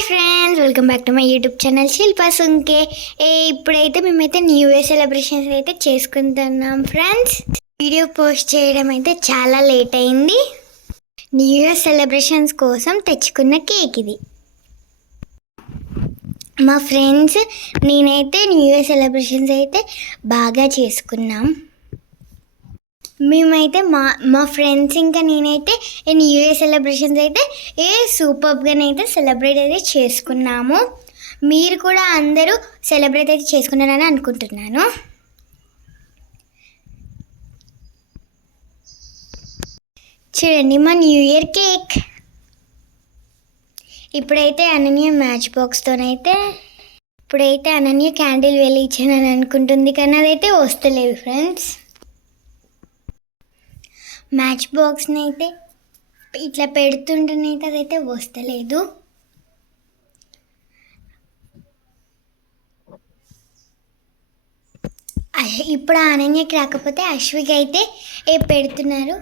Hi friends, welcome back to my YouTube channel Shilpa Sunke. ఇప్పుడైతే మేమైతే new year celebrations అయితే చేసుకుంటున్నాం ఫ్రెండ్స్. వీడియో పోస్ట్ చేయడం అయితే చాలా లేట్ అయింది. న్యూ ఇయర్ సెలబ్రేషన్స్ కోసం తెచ్చుకున్న కేక్ ఇది. మా ఫ్రెండ్స్ నేనైతే న్యూ ఇయర్ సెలబ్రేషన్స్ అయితే బాగా చేసుకున్నాం. మేమైతే మా ఫ్రెండ్స్ ఇంకా నేనైతే న్యూ ఇయర్ సెలబ్రేషన్స్ అయితే సూపర్గానైతే సెలబ్రేట్ అయితే చేసుకున్నాము. మీరు కూడా అందరూ సెలబ్రేట్ అయితే చేసుకున్నారని అనుకుంటున్నాను. చూడండి మా న్యూ ఇయర్ కేక్. ఇప్పుడైతే అనన్య మ్యాచ్ బాక్స్తోనైతే అనన్య క్యాండిల్ వెలిగించానని అనుకుంటుంది, కానీ అదైతే వస్తలేదు ఫ్రెండ్స్. మ్యాచ్ బాక్స్ని అయితే ఇట్లా పెడుతుంటేనైతే అదైతే వస్తలేదు. ఇప్పుడు అనన్యకి రాకపోతే అశ్విక్ అయితే పెడుతున్నారు.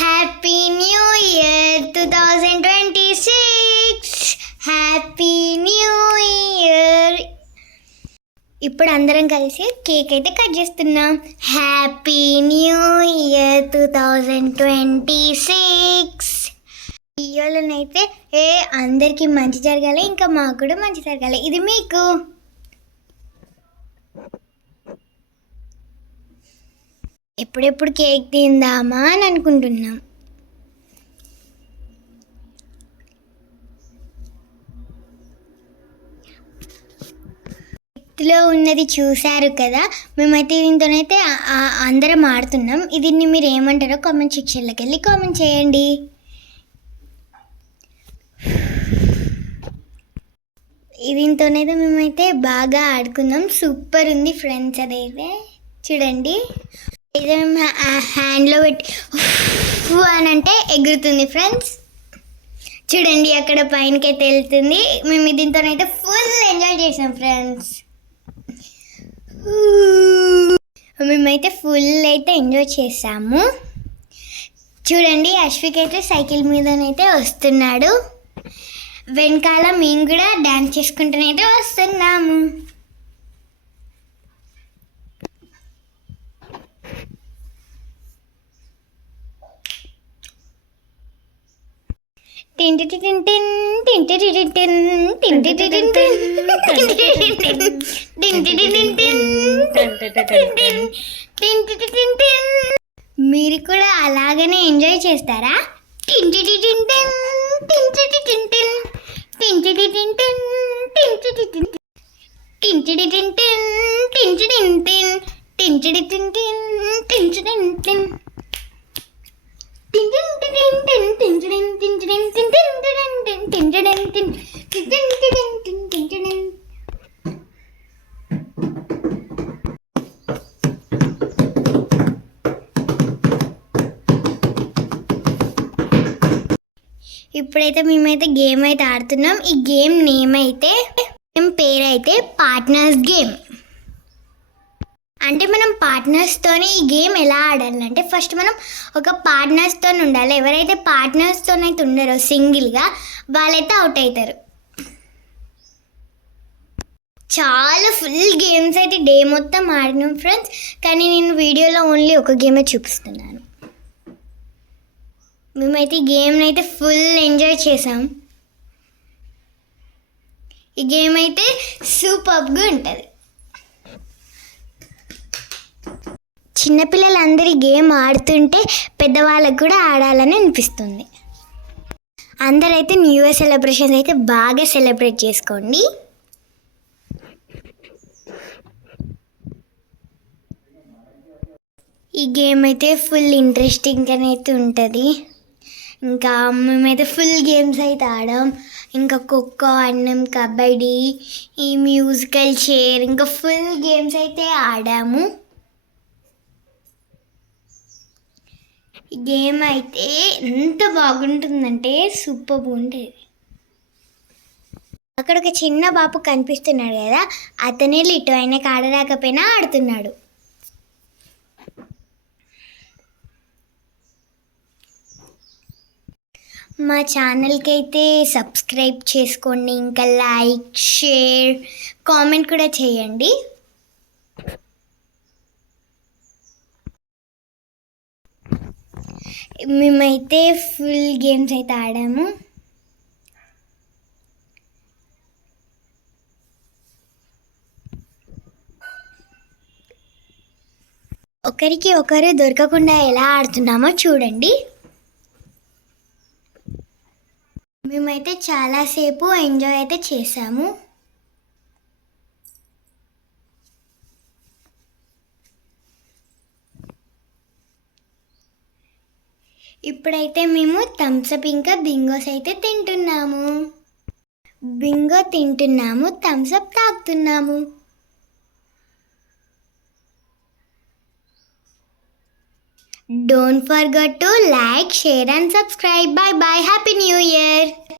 Happy new year 2026, happy new year. ఇప్పుడు అందరం కలిసి కేక్ అయితే కట్ చేస్తున్నాం. Happy new year 2026. ఇయర్లోనైతే అందరికీ మంచి జరగాలి, ఇంకా మాకు కూడా మంచి జరగాలి. ఇది మీకు. ఎప్పుడెప్పుడు కేక్ తిందామా అని అనుకుంటున్నాం. లో ఉన్నది చూశారు కదా. మేమైతే దీంతోనైతే అందరం ఆడుతున్నాం. దీన్ని మీరు ఏమంటారో కామెంట్ సెక్షన్లోకి వెళ్ళి కామెంట్ చేయండి. దీంతోనైతే మేమైతే బాగా ఆడుకున్నాం. సూపర్ ఉంది ఫ్రెండ్స్. అదైతే చూడండి, అయితే మేము హ్యాండ్లో పెట్టి అని అంటే ఎగురుతుంది ఫ్రెండ్స్. చూడండి అక్కడ పైనకైతే వెళ్తుంది. మేము దీంతోనైతే ఫుల్ ఎంజాయ్ చేసాం ఫ్రెండ్స్. మేమైతే ఫుల్ అయితే ఎంజాయ్ చేసాము. చూడండి అశ్విక్ అయితే సైకిల్ మీదనైతే వస్తున్నాడు. వెనకాల మేము కూడా డ్యాన్స్ చేసుకుంటూనైతే వస్తున్నాము. మీరు కూడా అలాగనే ఎంజాయ్ చేస్తారా? ఇప్పుడైతే మేమైతే గేమ్ అయితే ఆడుతున్నాం. ఈ గేమ్ నేమ్ అయితే పేరైతే పార్ట్నర్స్ గేమ్. అంటే మనం పార్ట్నర్స్తోనే ఈ గేమ్ ఎలా ఆడాలంటే ఫస్ట్ మనం ఒక పార్ట్నర్స్తో ఉండాలి. ఎవరైతే పార్ట్నర్స్తోనైతే ఉండరో సింగిల్గా వాళ్ళైతే అవుట్ అవుతారు. చాలా ఫుల్ గేమ్స్ అయితే డే మొత్తం ఆడినాం ఫ్రెండ్స్, కానీ నేను వీడియోలో ఓన్లీ ఒక గేమే చూపిస్తున్నాను. మేమైతే ఈ గేమ్ని అయితే ఫుల్ ఎంజాయ్ చేసాం. ఈ గేమ్ అయితే సూపర్గా ఉంటుంది. చిన్నపిల్లలందరూ గేమ్ ఆడుతుంటే పెద్దవాళ్ళకు కూడా ఆడాలని అనిపిస్తుంది. అందరైతే న్యూ ఇయర్ సెలబ్రేషన్స్ అయితే బాగా సెలబ్రేట్ చేసుకోండి. ఈ గేమ్ అయితే ఫుల్ ఇంట్రెస్టింగ్గానే అయితే ఉంటుంది. ఇంకా మేమైతే ఫుల్ గేమ్స్ అయితే ఆడాం. ఇంకా ఖోఖో ఆడినాం, కబడ్డీ, ఈ మ్యూజికల్ చైర్, ఇంకా ఫుల్ గేమ్స్ అయితే ఆడాము. ఈ గేమ్ అయితే ఎంత బాగుంటుందంటే సూపర్గా ఉంటుంది. అక్కడ ఒక చిన్న బాబు కనిపిస్తున్నాడు కదా, అతనే లిటో. ఆయనకు ఆడరాకపోయినా ఆడుతున్నాడు. మా ఛానల్కి అయితే సబ్స్క్రైబ్ చేసుకోండి, ఇంకా లైక్, షేర్, కామెంట్ కూడా చేయండి. మేమైతే ఫుల్ గేమ్స్ అయితే ఆడాము. ఒకరికి ఒకరు దొరకకుండా ఎలా ఆడుతున్నామో చూడండి. మేమైతే చాలాసేపు ఎంజాయ్ అయితే చేసాము. ఇప్పుడైతే మేము థమ్స్అప్ ఇంకా బింగోస్ అయితే తింటున్నాము. బింగో తింటున్నాము, Thums Up తాగుతున్నాము. Don't forget to like, share and subscribe. Bye bye. Happy New Year.